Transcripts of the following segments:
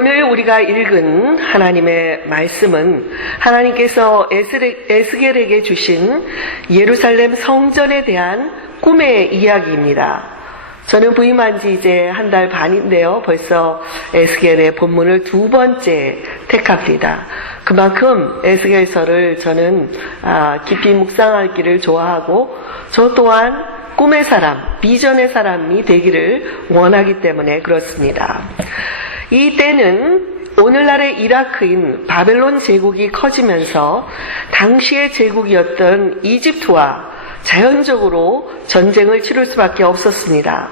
오늘 우리가 읽은 하나님의 말씀은 하나님께서 에스겔에게 주신 예루살렘 성전에 대한 꿈의 이야기입니다. 저는 부임한 지 이제 한 달 반인데요. 벌써 에스겔의 본문을 2번째 택합니다. 그만큼 에스겔서를 저는 깊이 묵상하기를 좋아하고 저 또한 꿈의 사람, 비전의 사람이 되기를 원하기 때문에 그렇습니다. 이 때는 오늘날의 이라크인 바벨론 제국이 커지면서 당시의 제국이었던 이집트와 자연적으로 전쟁을 치를 수밖에 없었습니다.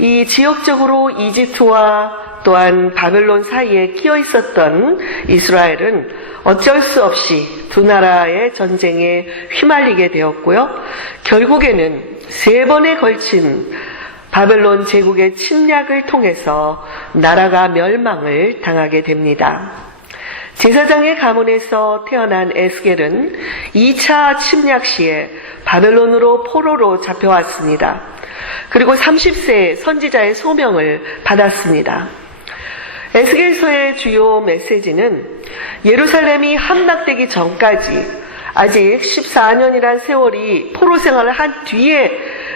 이 지역적으로 이집트와 또한 바벨론 사이에 끼어 있었던 이스라엘은 어쩔 수 없이 두 나라의 전쟁에 휘말리게 되었고요. 결국에는 3번에 걸친 바벨론 제국의 침략을 통해서 나라가 멸망을 당하게 됩니다. 제사장의 가문에서 태어난 에스겔은 2차 침략 시에 바벨론으로 포로로 잡혀왔습니다. 그리고 30세 선지자의 소명을 받았습니다. 에스겔서의 주요 메시지는 예루살렘이 함락되기 전까지 아직 14년이란 세월이 포로 생활을 한 뒤에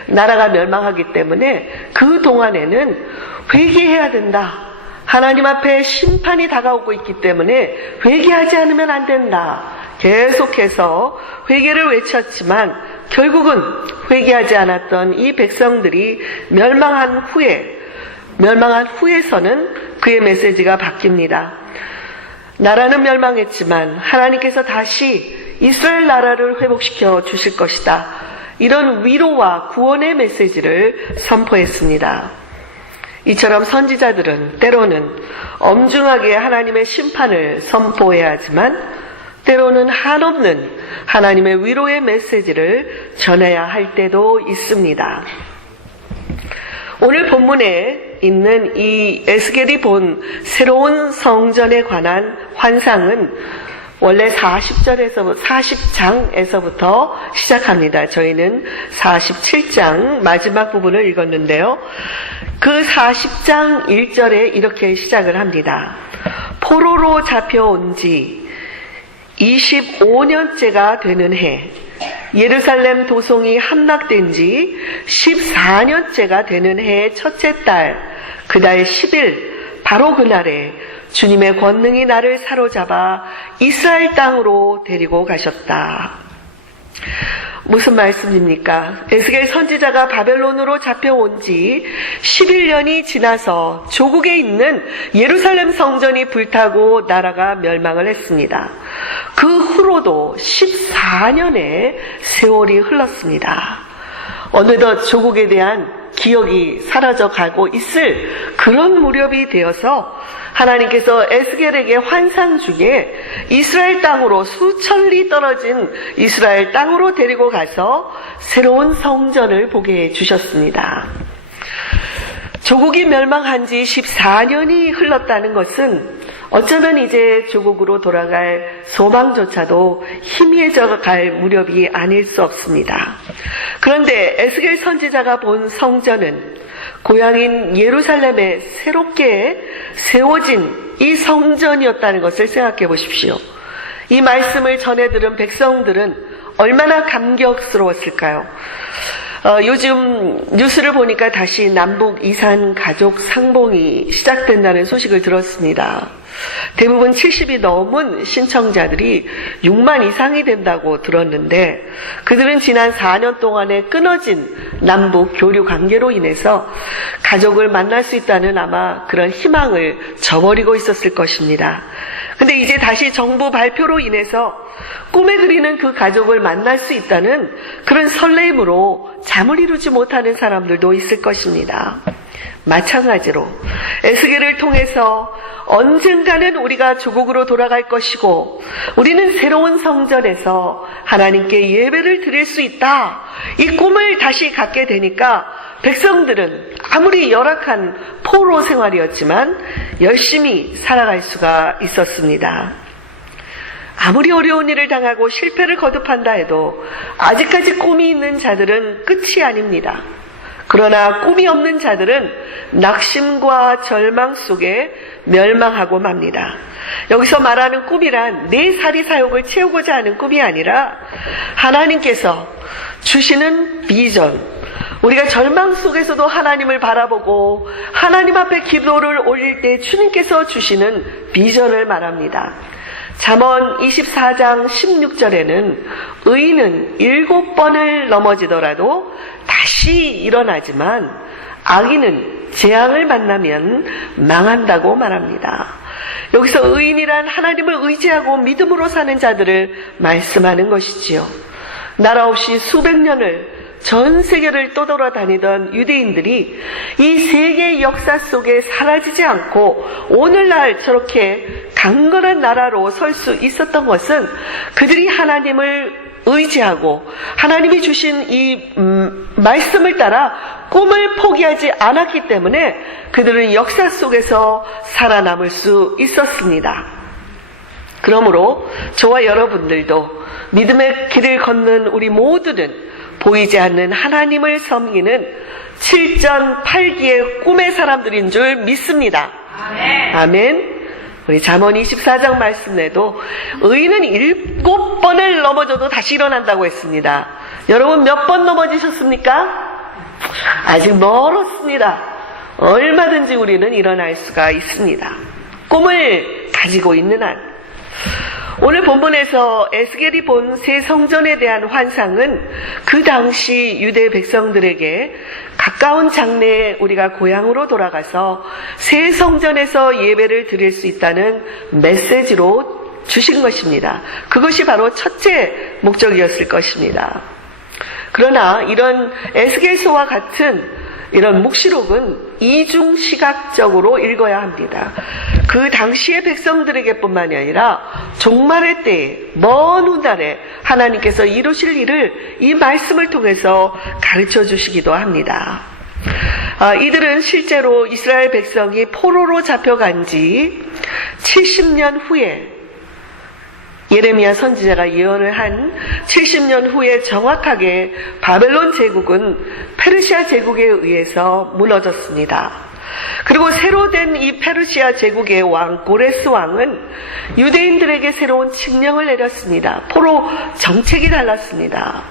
나라가 멸망하기 때문에 그 동안에는 회개해야 된다. 하나님 앞에 심판이 다가오고 있기 때문에 회개하지 않으면 안 된다. 계속해서 회개를 외쳤지만 결국은 회개하지 않았던 이 백성들이 멸망한 후에서는 그의 메시지가 바뀝니다. 나라는 멸망했지만 하나님께서 다시 이스라엘 나라를 회복시켜 주실 것이다. 이런 위로와 구원의 메시지를 선포했습니다. 이처럼 선지자들은 때로는 엄중하게 하나님의 심판을 선포해야 하지만 때로는 한없는 하나님의 위로의 메시지를 전해야 할 때도 있습니다. 오늘 본문에 있는 이 에스겔이 본 새로운 성전에 관한 환상은 원래 40장에서부터 시작합니다. 저희는 47장 마지막 부분을 읽었는데요. 그 40장 1절에 이렇게 시작을 합니다. 포로로 잡혀온 지 25년째가 되는 해, 예루살렘 도성이 함락된 지 14년째가 되는 해의 첫째 달, 그달 10일, 바로 그날에 주님의 권능이 나를 사로잡아 이스라엘 땅으로 데리고 가셨다. 무슨 말씀입니까? 에스겔 선지자가 바벨론으로 잡혀온 지 11년이 지나서 조국에 있는 예루살렘 성전이 불타고 나라가 멸망을 했습니다. 그 후로도 14년의 세월이 흘렀습니다. 어느덧 조국에 대한 기억이 사라져가고 있을 그런 무렵이 되어서 하나님께서 에스겔에게 환상 중에 이스라엘 땅으로 수천 리 떨어진 이스라엘 땅으로 데리고 가서 새로운 성전을 보게 해주셨습니다. 조국이 멸망한 지 14년이 흘렀다는 것은 어쩌면 이제 조국으로 돌아갈 소망조차도 희미해져 갈 무렵이 아닐 수 없습니다. 그런데 에스겔 선지자가 본 성전은 고향인 예루살렘에 새롭게 세워진 이 성전이었다는 것을 생각해 보십시오. 이 말씀을 전해 들은 백성들은 얼마나 감격스러웠을까요? 요즘 뉴스를 보니까 다시 남북 이산 가족 상봉이 시작된다는 소식을 들었습니다. 대부분 70이 넘은 신청자들이 6만 이상이 된다고 들었는데 그들은 지난 4년 동안에 끊어진 남북 교류 관계로 인해서 가족을 만날 수 있다는 아마 그런 희망을 저버리고 있었을 것입니다. 근데 이제 다시 정부 발표로 인해서 꿈에 그리는 그 가족을 만날 수 있다는 그런 설레임으로 잠을 이루지 못하는 사람들도 있을 것입니다. 마찬가지로 에스겔을 통해서 언젠가는 우리가 조국으로 돌아갈 것이고 우리는 새로운 성전에서 하나님께 예배를 드릴 수 있다. 이 꿈을 다시 갖게 되니까 백성들은 아무리 열악한 포로 생활이었지만 열심히 살아갈 수가 있었습니다. 아무리 어려운 일을 당하고 실패를 거듭한다 해도 아직까지 꿈이 있는 자들은 끝이 아닙니다. 그러나 꿈이 없는 자들은 낙심과 절망 속에 멸망하고 맙니다. 여기서 말하는 꿈이란 내 살이 사욕을 채우고자 하는 꿈이 아니라 하나님께서 주시는 비전, 우리가 절망 속에서도 하나님을 바라보고 하나님 앞에 기도를 올릴 때 주님께서 주시는 비전을 말합니다. 잠언 24장 16절에는 의인은 7번을 넘어지더라도 다시 일어나지만 악인은 재앙을 만나면 망한다고 말합니다. 여기서 의인이란 하나님을 의지하고 믿음으로 사는 자들을 말씀하는 것이지요. 나라 없이 수백 년을 전 세계를 떠돌아다니던 유대인들이 이 세계의 역사 속에 사라지지 않고 오늘날 저렇게 강건한 나라로 설 수 있었던 것은 그들이 하나님을 의지하고 하나님이 주신 이 말씀을 따라 꿈을 포기하지 않았기 때문에 그들은 역사 속에서 살아남을 수 있었습니다. 그러므로 저와 여러분들도 믿음의 길을 걷는 우리 모두는 보이지 않는 하나님을 섬기는 7전 8기의 꿈의 사람들인 줄 믿습니다. 아멘. 우리 잠언 24장 말씀에도 의인은 7번을 넘어져도 다시 일어난다고 했습니다. 여러분 몇 번 넘어지셨습니까? 아직 멀었습니다. 얼마든지 우리는 일어날 수가 있습니다. 꿈을 가지고 있는 한. 오늘 본문에서 에스겔이 본 새 성전에 대한 환상은 그 당시 유대 백성들에게 가까운 장래에 우리가 고향으로 돌아가서 새 성전에서 예배를 드릴 수 있다는 메시지로 주신 것입니다. 그것이 바로 첫째 목적이었을 것입니다. 그러나 이런 에스겔서와 같은 이런 묵시록은 이중시각적으로 읽어야 합니다. 그 당시의 백성들에게 뿐만이 아니라 종말의 때에 먼 훗날에 하나님께서 이루실 일을 이 말씀을 통해서 가르쳐 주시기도 합니다. 이들은 실제로 이스라엘 백성이 포로로 잡혀간 지 70년 후에 예레미야 선지자가 예언을 한 70년 후에 정확하게 바벨론 제국은 페르시아 제국에 의해서 무너졌습니다. 그리고 새로 된 이 페르시아 제국의 왕 고레스 왕은 유대인들에게 새로운 칙령을 내렸습니다. 포로 정책이 달랐습니다.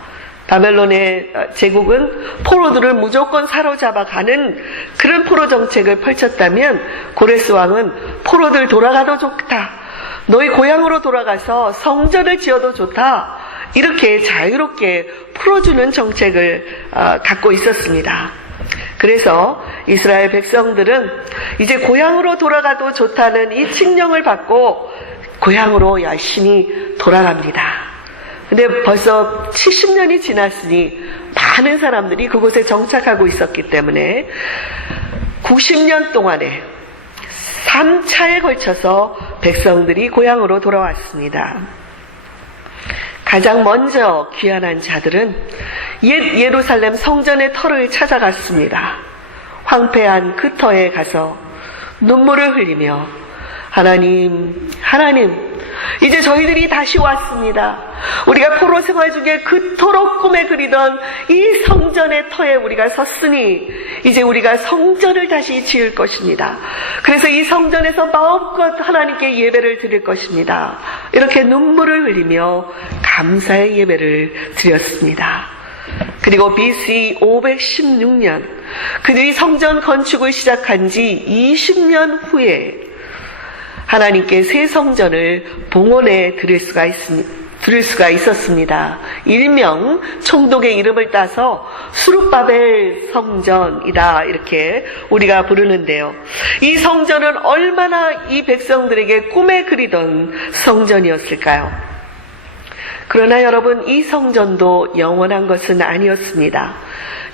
바벨론의 제국은 포로들을 무조건 사로잡아가는 그런 포로 정책을 펼쳤다면 고레스 왕은 포로들 돌아가도 좋다. 너희 고향으로 돌아가서 성전을 지어도 좋다. 이렇게 자유롭게 풀어주는 정책을 갖고 있었습니다. 그래서 이스라엘 백성들은 이제 고향으로 돌아가도 좋다는 이 칙령을 받고 고향으로 열심히 돌아갑니다. 근데 벌써 70년이 지났으니 많은 사람들이 그곳에 정착하고 있었기 때문에 90년 동안에 3차에 걸쳐서 백성들이 고향으로 돌아왔습니다. 가장 먼저 귀환한 자들은 옛 예루살렘 성전의 터를 찾아갔습니다. 황폐한 그 터에 가서 눈물을 흘리며 하나님, 이제 저희들이 다시 왔습니다. 우리가 포로 생활 중에 그토록 꿈에 그리던 이 성전의 터에 우리가 섰으니 이제 우리가 성전을 다시 지을 것입니다. 그래서 이 성전에서 마음껏 하나님께 예배를 드릴 것입니다. 이렇게 눈물을 흘리며 감사의 예배를 드렸습니다. 그리고 BC 516년 그들이 성전 건축을 시작한 지 20년 후에 하나님께 새 성전을 봉헌해 드릴 수가 있었습니다. 일명 총독의 이름을 따서 수룹바벨 성전이다 이렇게 우리가 부르는데요. 이 성전은 얼마나 이 백성들에게 꿈에 그리던 성전이었을까요? 그러나 여러분, 이 성전도 영원한 것은 아니었습니다.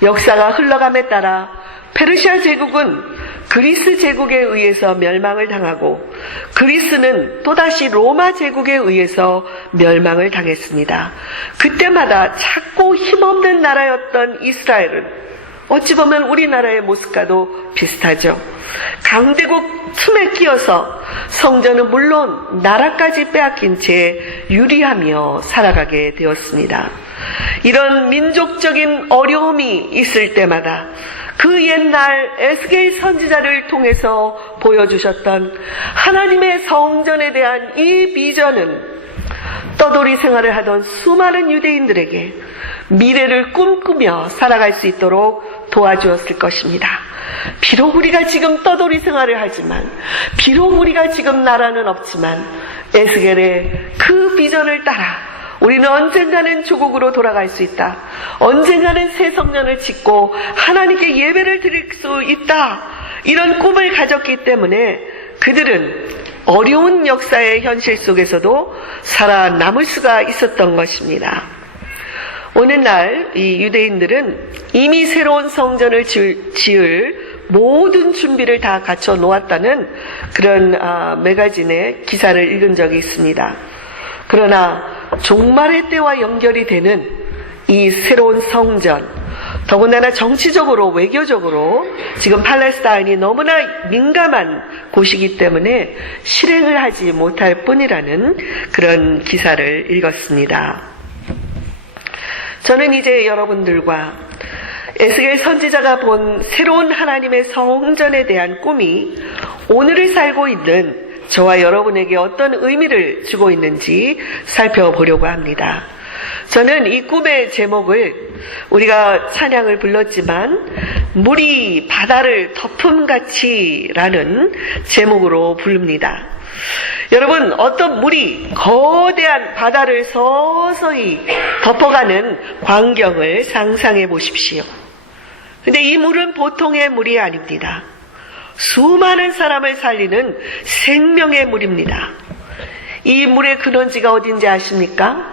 역사가 흘러감에 따라 페르시아 제국은 그리스 제국에 의해서 멸망을 당하고 그리스는 또다시 로마 제국에 의해서 멸망을 당했습니다. 그때마다 작고 힘없는 나라였던 이스라엘은 어찌 보면 우리나라의 모습과도 비슷하죠. 강대국 틈에 끼어서 성전은 물론 나라까지 빼앗긴 채 유리하며 살아가게 되었습니다. 이런 민족적인 어려움이 있을 때마다 그 옛날 에스겔 선지자를 통해서 보여주셨던 하나님의 성전에 대한 이 비전은 떠돌이 생활을 하던 수많은 유대인들에게 미래를 꿈꾸며 살아갈 수 있도록 도와주었을 것입니다. 비록 우리가 지금 떠돌이 생활을 하지만, 비록 우리가 지금 나라는 없지만, 에스겔의 그 비전을 따라 우리는 언젠가는 조국으로 돌아갈 수 있다. 언젠가는 새 성전을 짓고 하나님께 예배를 드릴 수 있다. 이런 꿈을 가졌기 때문에 그들은 어려운 역사의 현실 속에서도 살아남을 수가 있었던 것입니다. 오늘날 이 유대인들은 이미 새로운 성전을 지을 모든 준비를 다 갖춰 놓았다는 그런 매거진의 기사를 읽은 적이 있습니다. 그러나 종말의 때와 연결이 되는 이 새로운 성전, 더군다나 정치적으로 외교적으로 지금 팔레스타인이 너무나 민감한 곳이기 때문에 실행을 하지 못할 뿐이라는 그런 기사를 읽었습니다. 저는 이제 여러분들과 에스겔 선지자가 본 새로운 하나님의 성전에 대한 꿈이 오늘을 살고 있는 저와 여러분에게 어떤 의미를 주고 있는지 살펴보려고 합니다. 저는 이 꿈의 제목을, 우리가 찬양을 불렀지만 물이 바다를 덮음같이라는 제목으로 부릅니다. 여러분, 어떤 물이 거대한 바다를 서서히 덮어가는 광경을 상상해 보십시오. 근데 이 물은 보통의 물이 아닙니다. 수많은 사람을 살리는 생명의 물입니다. 이 물의 근원지가 어딘지 아십니까?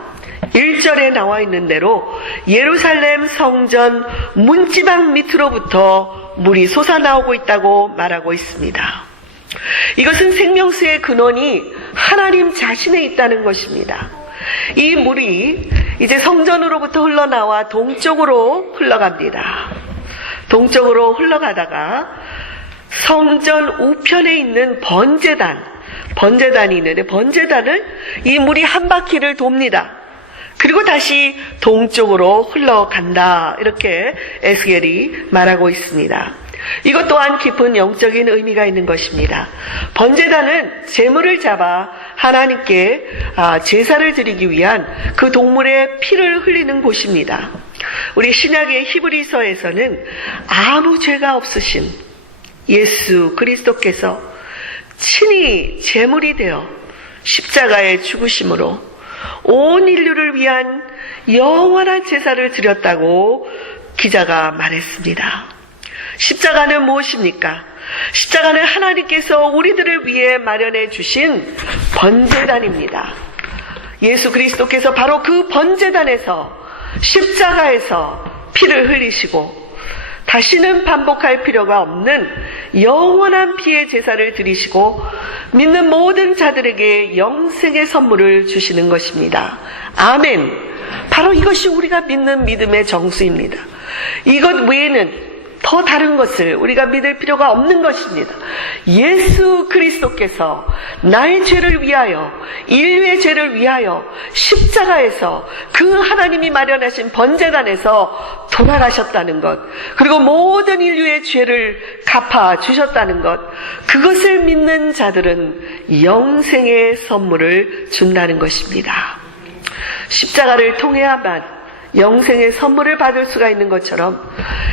1절에 나와 있는 대로 예루살렘 성전 문지방 밑으로부터 물이 솟아나오고 있다고 말하고 있습니다. 이것은 생명수의 근원이 하나님 자신에 있다는 것입니다. 이 물이 이제 성전으로부터 흘러나와 동쪽으로 흘러갑니다. 동쪽으로 흘러가다가 성전 우편에 있는 번제단이 있는데, 번제단을 이 물이 한 바퀴를 돕니다. 그리고 다시 동쪽으로 흘러간다, 이렇게 에스겔이 말하고 있습니다. 이것 또한 깊은 영적인 의미가 있는 것입니다. 번제단은 제물을 잡아 하나님께 제사를 드리기 위한 그 동물의 피를 흘리는 곳입니다. 우리 신약의 히브리서에서는 아무 죄가 없으신 예수 그리스도께서 친히 제물이 되어 십자가에 죽으심으로 온 인류를 위한 영원한 제사를 드렸다고 기자가 말했습니다. 십자가는 무엇입니까? 십자가는 하나님께서 우리들을 위해 마련해 주신 번제단입니다. 예수 그리스도께서 바로 그 번제단에서, 십자가에서 피를 흘리시고 다시는 반복할 필요가 없는 영원한 피의 제사를 드리시고 믿는 모든 자들에게 영생의 선물을 주시는 것입니다. 아멘. 바로 이것이 우리가 믿는 믿음의 정수입니다. 이것 외에는 더 다른 것을 우리가 믿을 필요가 없는 것입니다. 예수 그리스도께서 나의 죄를 위하여, 인류의 죄를 위하여 십자가에서 그 하나님이 마련하신 번제단에서 돌아가셨다는 것, 그리고 모든 인류의 죄를 갚아 주셨다는 것, 그것을 믿는 자들은 영생의 선물을 준다는 것입니다. 십자가를 통해야만 영생의 선물을 받을 수가 있는 것처럼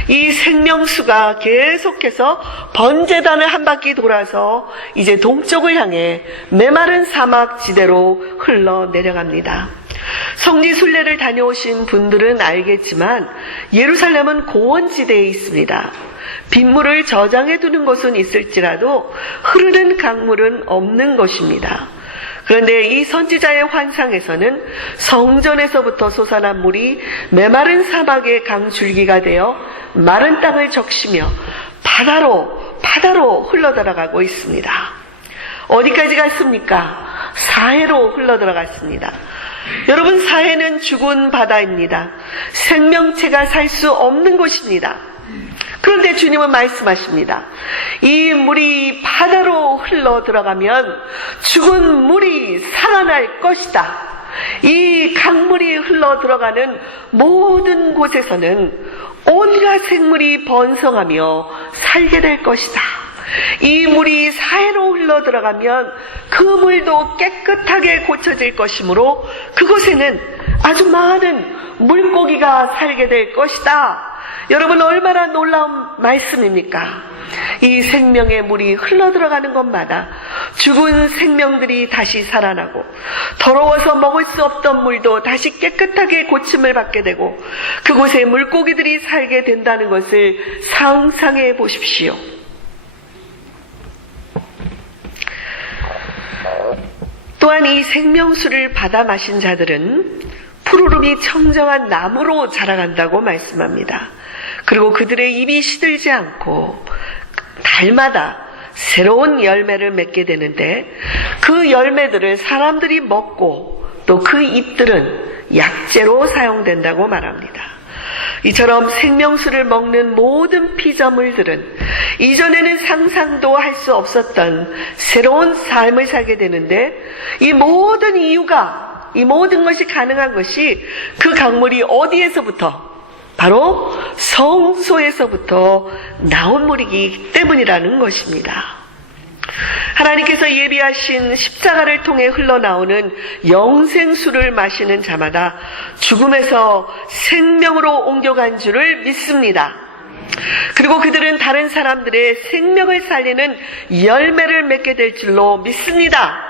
이 생명수가 계속해서 번제단을 한 바퀴 돌아서 이제 동쪽을 향해 메마른 사막 지대로 흘러내려갑니다. 성지 순례를 다녀오신 분들은 알겠지만 예루살렘은 고원지대에 있습니다. 빗물을 저장해 두는 곳은 있을지라도 흐르는 강물은 없는 것입니다. 그런데 이 선지자의 환상에서는 성전에서부터 솟아난 물이 메마른 사막의 강줄기가 되어 마른 땅을 적시며 바다로 흘러들어가고 있습니다. 어디까지 갔습니까? 사해로 흘러들어갔습니다. 여러분, 사해는 죽은 바다입니다. 생명체가 살 수 없는 곳입니다. 그런데 주님은 말씀하십니다. 이 물이 바다로 흘러 들어가면 죽은 물이 살아날 것이다. 이 강물이 흘러 들어가는 모든 곳에서는 온갖 생물이 번성하며 살게 될 것이다. 이 물이 사해로 흘러 들어가면 그 물도 깨끗하게 고쳐질 것이므로 그곳에는 아주 많은 물고기가 살게 될 것이다. 여러분, 얼마나 놀라운 말씀입니까? 이 생명의 물이 흘러 들어가는 곳마다 죽은 생명들이 다시 살아나고 더러워서 먹을 수 없던 물도 다시 깨끗하게 고침을 받게 되고 그곳에 물고기들이 살게 된다는 것을 상상해 보십시오. 또한 이 생명수를 받아 마신 자들은 푸르름이 청정한 나무로 자라간다고 말씀합니다. 그리고 그들의 입이 시들지 않고 달마다 새로운 열매를 맺게 되는데 그 열매들을 사람들이 먹고 또 그 잎들은 약재로 사용된다고 말합니다. 이처럼 생명수를 먹는 모든 피조물들은 이전에는 상상도 할 수 없었던 새로운 삶을 살게 되는데 이 모든 이유가, 이 모든 것이 가능한 것이 그 강물이 어디에서부터? 바로 성소에서부터 나온 물이기 때문이라는 것입니다. 하나님께서 예비하신 십자가를 통해 흘러나오는 영생수를 마시는 자마다 죽음에서 생명으로 옮겨간 줄을 믿습니다. 그리고 그들은 다른 사람들의 생명을 살리는 열매를 맺게 될 줄로 믿습니다.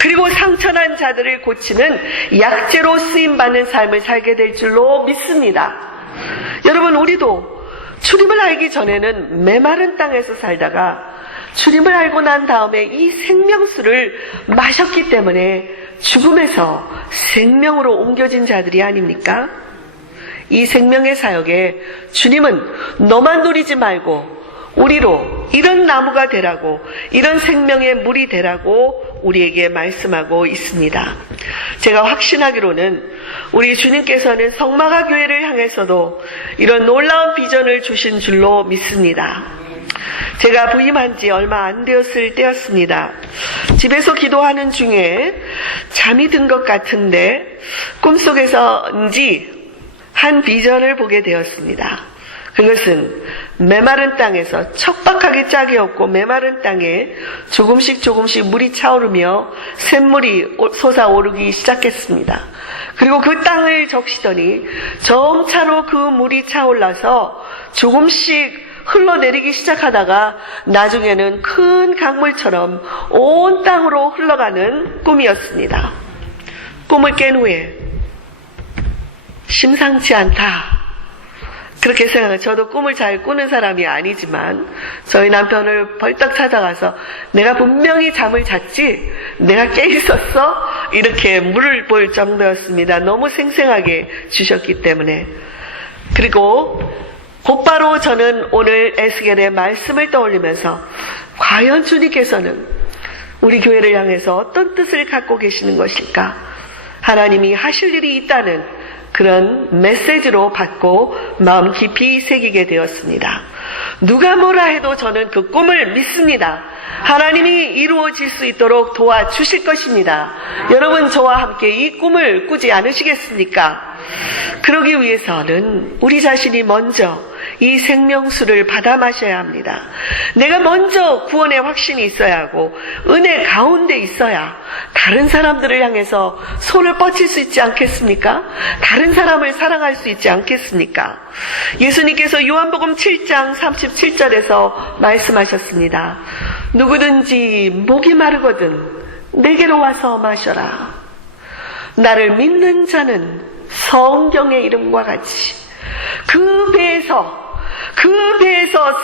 그리고 상처난 자들을 고치는 약재로 쓰임받는 삶을 살게 될 줄로 믿습니다. 여러분, 우리도 주님을 알기 전에는 메마른 땅에서 살다가 주님을 알고 난 다음에 이 생명수를 마셨기 때문에 죽음에서 생명으로 옮겨진 자들이 아닙니까? 이 생명의 사역에 주님은 너만 누리지 말고 우리로 이런 나무가 되라고, 이런 생명의 물이 되라고 우리에게 말씀하고 있습니다. 제가 확신하기로는 우리 주님께서는 성막아 교회를 향해서도 이런 놀라운 비전을 주신 줄로 믿습니다. 제가 부임한 지 얼마 안 되었을 때였습니다. 집에서 기도하는 중에 잠이 든 것 같은데 꿈속에서인지 한 비전을 보게 되었습니다. 그것은 메마른 땅에서 척박하게 짝이 없고 메마른 땅에 조금씩 물이 차오르며 샘물이 솟아오르기 시작했습니다. 그리고 그 땅을 적시더니 점차로 그 물이 차올라서 조금씩 흘러내리기 시작하다가 나중에는 큰 강물처럼 온 땅으로 흘러가는 꿈이었습니다. 꿈을 깬 후에 심상치 않다, 그렇게 생각해요. 저도 꿈을 잘 꾸는 사람이 아니지만 저희 남편을 벌떡 찾아가서 내가 분명히 잠을 잤지? 내가 깨 있었어? 이렇게 물을 볼 정도였습니다. 너무 생생하게 주셨기 때문에. 그리고 곧바로 저는 오늘 에스겔의 말씀을 떠올리면서 과연 주님께서는 우리 교회를 향해서 어떤 뜻을 갖고 계시는 것일까? 하나님이 하실 일이 있다는 그런 메시지로 받고 마음 깊이 새기게 되었습니다. 누가 뭐라 해도 저는 그 꿈을 믿습니다. 하나님이 이루어질 수 있도록 도와주실 것입니다. 여러분, 저와 함께 이 꿈을 꾸지 않으시겠습니까? 그러기 위해서는 우리 자신이 먼저 이 생명수를 받아 마셔야 합니다. 내가 먼저 구원의 확신이 있어야 하고 은혜 가운데 있어야 다른 사람들을 향해서 손을 뻗칠 수 있지 않겠습니까? 다른 사람을 사랑할 수 있지 않겠습니까? 예수님께서 요한복음 7장 37절에서 말씀하셨습니다. 누구든지 목이 마르거든 내게로 와서 마셔라. 나를 믿는 자는 성경의 이름과 같이 그 배에서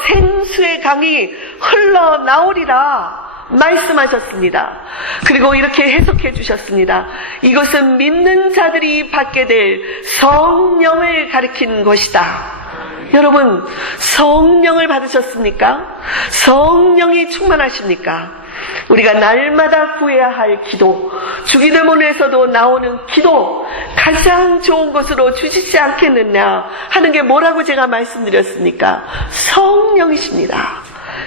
생수의 강이 흘러나오리라 말씀하셨습니다. 그리고 이렇게 해석해 주셨습니다. 이것은 믿는 자들이 받게 될 성령을 가리킨 것이다. 여러분, 성령을 받으셨습니까? 성령이 충만하십니까? 우리가 날마다 구해야 할 기도, 주기도문에서도 나오는 기도, 가장 좋은 것으로 주시지 않겠느냐 하는 게 뭐라고 제가 말씀드렸습니까? 성령이십니다.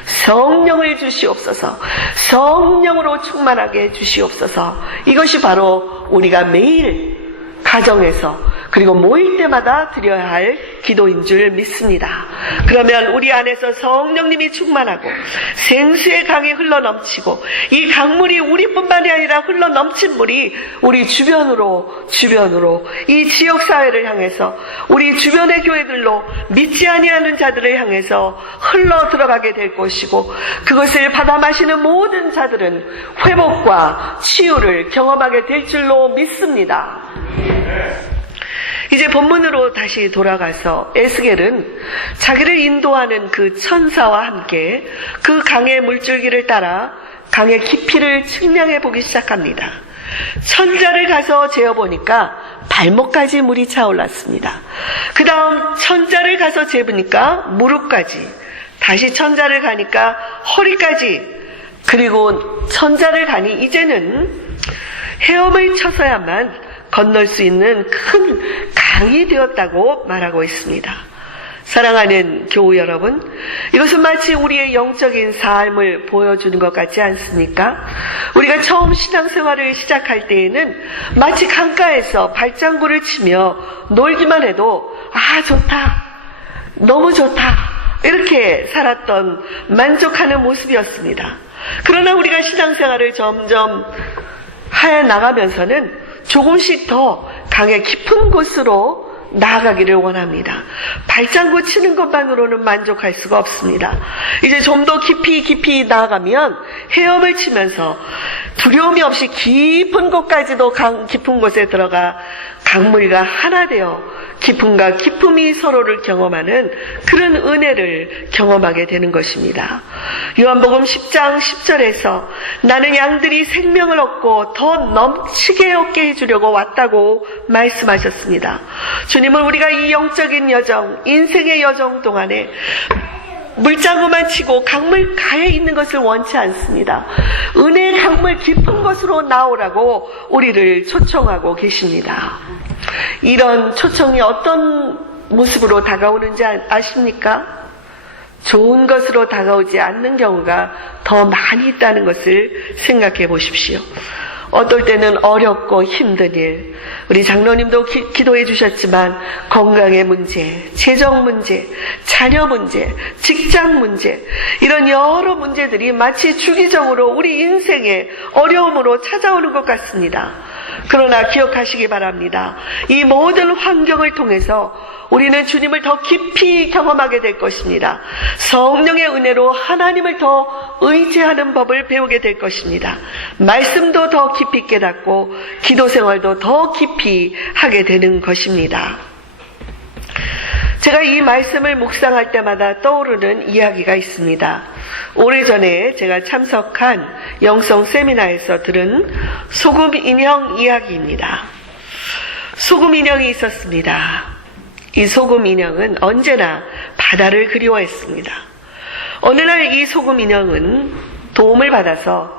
성령을 주시옵소서. 성령으로 충만하게 주시옵소서. 이것이 바로 우리가 매일 가정에서, 그리고 모일 때마다 드려야 할 기도인 줄 믿습니다. 그러면 우리 안에서 성령님이 충만하고 생수의 강이 흘러넘치고 이 강물이 우리뿐만이 아니라 흘러넘친 물이 우리 주변으로 이 지역사회를 향해서 우리 주변의 교회들로 믿지 아니하는 자들을 향해서 흘러 들어가게 될 것이고 그것을 받아 마시는 모든 자들은 회복과 치유를 경험하게 될 줄로 믿습니다. 이제 본문으로 다시 돌아가서 에스겔은 자기를 인도하는 그 천사와 함께 그 강의 물줄기를 따라 강의 깊이를 측량해 보기 시작합니다. 천자를 가서 재어보니까 발목까지 물이 차올랐습니다. 그 다음 천자를 가서 재보니까 무릎까지, 다시 천자를 가니까 허리까지, 그리고 천자를 가니 이제는 헤엄을 쳐서야만 건널 수 있는 큰 강이 되었다고 말하고 있습니다. 사랑하는 교우 여러분, 이것은 마치 우리의 영적인 삶을 보여주는 것 같지 않습니까? 우리가 처음 신앙생활을 시작할 때에는 마치 강가에서 발장구를 치며 놀기만 해도 좋다, 너무 좋다, 이렇게 살았던 만족하는 모습이었습니다. 그러나 우리가 신앙생활을 점점 해 나가면서는 조금씩 더 강의 깊은 곳으로 나아가기를 원합니다. 발장구 치는 것만으로는 만족할 수가 없습니다. 이제 좀 더 깊이 나아가면 헤엄을 치면서 두려움이 없이 깊은 곳까지도 깊은 곳에 들어가 강물과 하나 되어 깊음과 기쁨이 서로를 경험하는 그런 은혜를 경험하게 되는 것입니다. 요한복음 10장 10절에서 나는 양들이 생명을 얻고 더 넘치게 얻게 해주려고 왔다고 말씀하셨습니다. 주님은 우리가 이 영적인 여정, 인생의 여정 동안에 물장구만 치고 강물가에 있는 것을 원치 않습니다. 은혜의 강물 깊은 곳으로 나오라고 우리를 초청하고 계십니다. 이런 초청이 어떤 모습으로 다가오는지 아십니까? 좋은 것으로 다가오지 않는 경우가 더 많이 있다는 것을 생각해 보십시오. 어떨 때는 어렵고 힘든 일, 우리 장로님도 기도해 주셨지만 건강의 문제, 재정 문제, 자녀 문제, 직장 문제, 이런 여러 문제들이 마치 주기적으로 우리 인생의 어려움으로 찾아오는 것 같습니다. 그러나 기억하시기 바랍니다. 이 모든 환경을 통해서 우리는 주님을 더 깊이 경험하게 될 것입니다. 성령의 은혜로 하나님을 더 의지하는 법을 배우게 될 것입니다. 말씀도 더 깊이 깨닫고 기도 생활도 더 깊이 하게 되는 것입니다. 제가 이 말씀을 묵상할 때마다 떠오르는 이야기가 있습니다. 오래전에 제가 참석한 영성 세미나에서 들은 소금 인형 이야기입니다. 소금 인형이 있었습니다. 이 소금 인형은 언제나 바다를 그리워했습니다. 어느 날 이 소금 인형은 도움을 받아서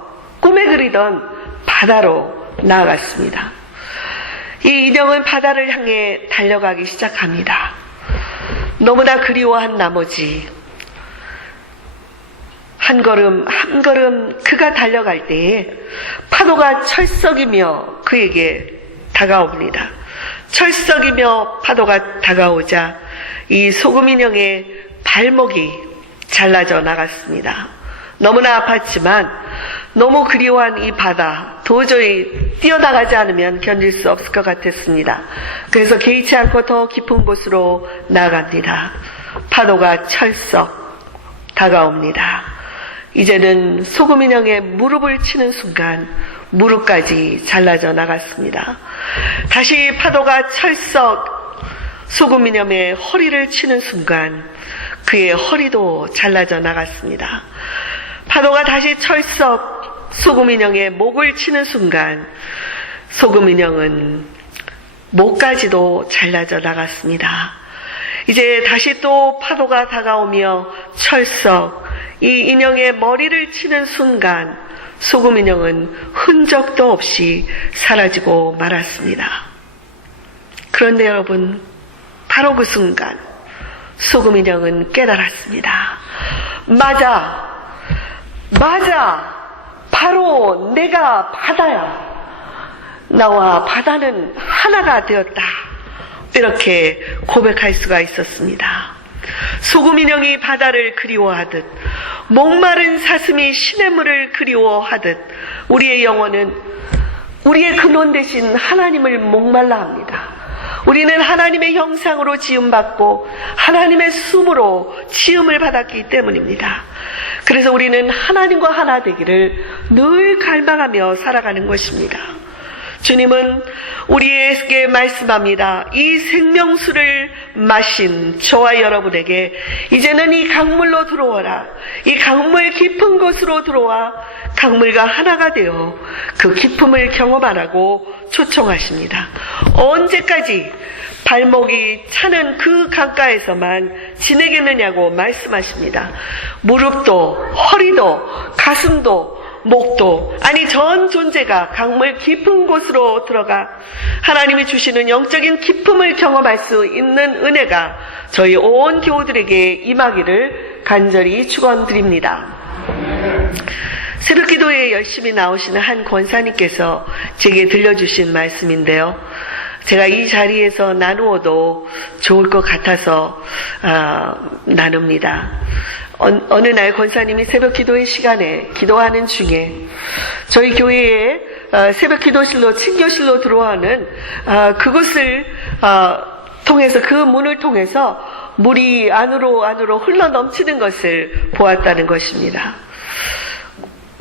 꿈에 그리던 바다로 나아갔습니다. 이 인형은 바다를 향해 달려가기 시작합니다. 너무나 그리워한 나머지 한 걸음 한 걸음 그가 달려갈 때에 파도가 철썩이며 그에게 다가옵니다. 철썩이며 파도가 다가오자 이 소금 인형의 발목이 잘라져 나갔습니다. 너무나 아팠지만 너무 그리워한 이 바다, 도저히 뛰어나가지 않으면 견딜 수 없을 것 같았습니다. 그래서 개의치 않고 더 깊은 곳으로 나아갑니다. 파도가 철썩 다가옵니다. 이제는 소금 인형의 무릎을 치는 순간 무릎까지 잘라져 나갔습니다. 다시 파도가 철썩 소금 인형의 허리를 치는 순간 그의 허리도 잘라져 나갔습니다. 파도가 다시 철썩 소금 인형의 목을 치는 순간 소금 인형은 목까지도 잘라져 나갔습니다. 이제 다시 또 파도가 다가오며 철썩 이 인형의 머리를 치는 순간 소금 인형은 흔적도 없이 사라지고 말았습니다. 그런데 여러분, 바로 그 순간 소금 인형은 깨달았습니다. 맞아, 바로 내가 바다야. 나와 바다는 하나가 되었다. 이렇게 고백할 수가 있었습니다. 소금 인형이 바다를 그리워하듯 목마른 사슴이 시냇물을 그리워하듯 우리의 영혼은 우리의 근원 되신 하나님을 목말라 합니다. 우리는 하나님의 형상으로 지음받고 하나님의 숨으로 지음을 받았기 때문입니다. 그래서 우리는 하나님과 하나 되기를 늘 갈망하며 살아가는 것입니다. 주님은 우리에게 말씀합니다. 이 생명수를 마신 저와 여러분에게 이제는 이 강물로 들어오라. 이 강물 깊은 곳으로 들어와 강물과 하나가 되어 그 기쁨을 경험하라고 초청하십니다. 언제까지 발목이 차는 그 강가에서만 지내겠느냐고 말씀하십니다. 무릎도 허리도 가슴도 목도 아니 전 존재가 강물 깊은 곳으로 들어가 하나님이 주시는 영적인 기쁨을 경험할 수 있는 은혜가 저희 온 교우들에게 임하기를 간절히 축원드립니다. 새벽기도에 열심히 나오시는 한 권사님께서 제게 들려주신 말씀인데요. 제가 이 자리에서 나누어도 좋을 것 같아서 나눕니다. 어느 날 권사님이 새벽 기도의 시간에 기도하는 중에 저희 교회에 새벽 기도실로 친교실로 들어가는 그곳을 통해서 그 문을 통해서 물이 안으로 흘러 넘치는 것을 보았다는 것입니다.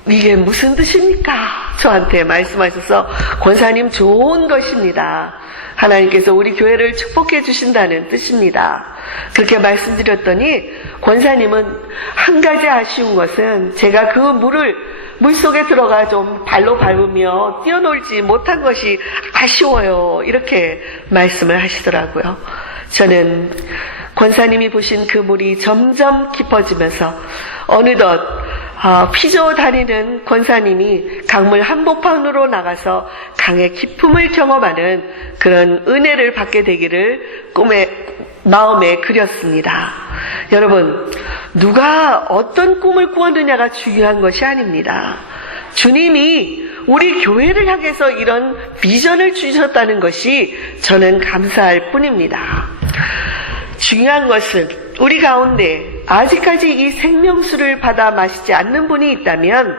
이게 무슨 뜻입니까? 저한테 말씀하셔서 권사님 좋은 것입니다. 하나님께서 우리 교회를 축복해 주신다는 뜻입니다. 그렇게 말씀드렸더니 권사님은 한 가지 아쉬운 것은 제가 그 물속에 들어가 좀 발로 밟으며 뛰어놀지 못한 것이 아쉬워요. 이렇게 말씀을 하시더라고요. 저는 권사님이 보신 그 물이 점점 깊어지면서 어느덧 피조 다니는 권사님이 강물 한복판으로 나가서 강의 기쁨을 경험하는 그런 은혜를 받게 되기를 마음에 그렸습니다. 여러분, 누가 어떤 꿈을 꾸었느냐가 중요한 것이 아닙니다. 주님이 우리 교회를 향해서 이런 비전을 주셨다는 것이 저는 감사할 뿐입니다. 중요한 것은 우리 가운데 아직까지 이 생명수를 받아 마시지 않는 분이 있다면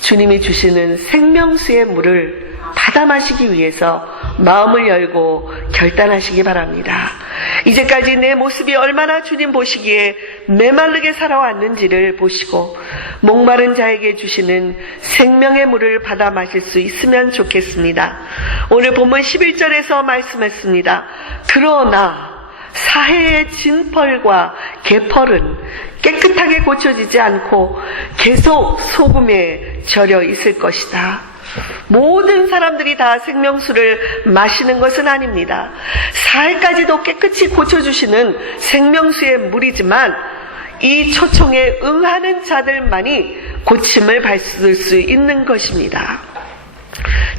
주님이 주시는 생명수의 물을 받아 마시기 위해서 마음을 열고 결단하시기 바랍니다. 이제까지 내 모습이 얼마나 주님 보시기에 메마르게 살아왔는지를 보시고 목마른 자에게 주시는 생명의 물을 받아 마실 수 있으면 좋겠습니다. 오늘 본문 11절에서 말씀했습니다. 그러나 사해의 진펄과 개펄은 깨끗하게 고쳐지지 않고 계속 소금에 절여 있을 것이다. 모든 사람들이 다 생명수를 마시는 것은 아닙니다. 사해까지도 깨끗이 고쳐주시는 생명수의 물이지만 이 초청에 응하는 자들만이 고침을 받을 수 있는 것입니다.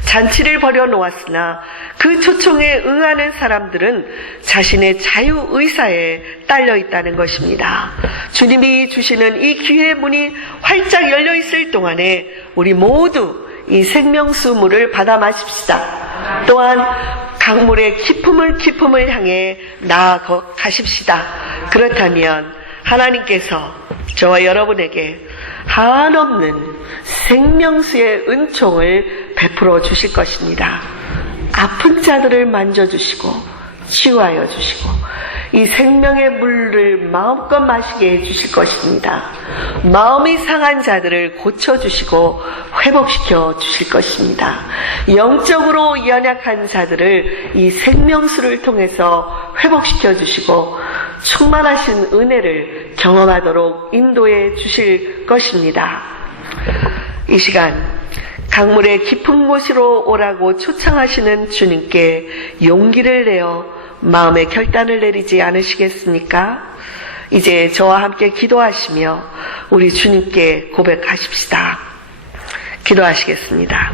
잔치를 벌여놓았으나 그 초청에 응하는 사람들은 자신의 자유의사에 딸려 있다는 것입니다. 주님이 주시는 이 기회의 문이 활짝 열려 있을 동안에 우리 모두 이 생명수 물을 받아 마십시다. 또한 강물의 기쁨을 향해 나아가십시다. 그렇다면 하나님께서 저와 여러분에게 한없는 생명수의 은총을 베풀어 주실 것입니다. 아픈 자들을 만져주시고 치유하여 주시고 이 생명의 물을 마음껏 마시게 해주실 것입니다. 마음이 상한 자들을 고쳐주시고 회복시켜 주실 것입니다. 영적으로 연약한 자들을 이 생명수를 통해서 회복시켜 주시고 충만하신 은혜를 경험하도록 인도해 주실 것입니다. 이 시간 강물의 깊은 곳으로 오라고 초청하시는 주님께 용기를 내어 마음의 결단을 내리지 않으시겠습니까? 이제 저와 함께 기도하시며 우리 주님께 고백하십시다. 기도하시겠습니다.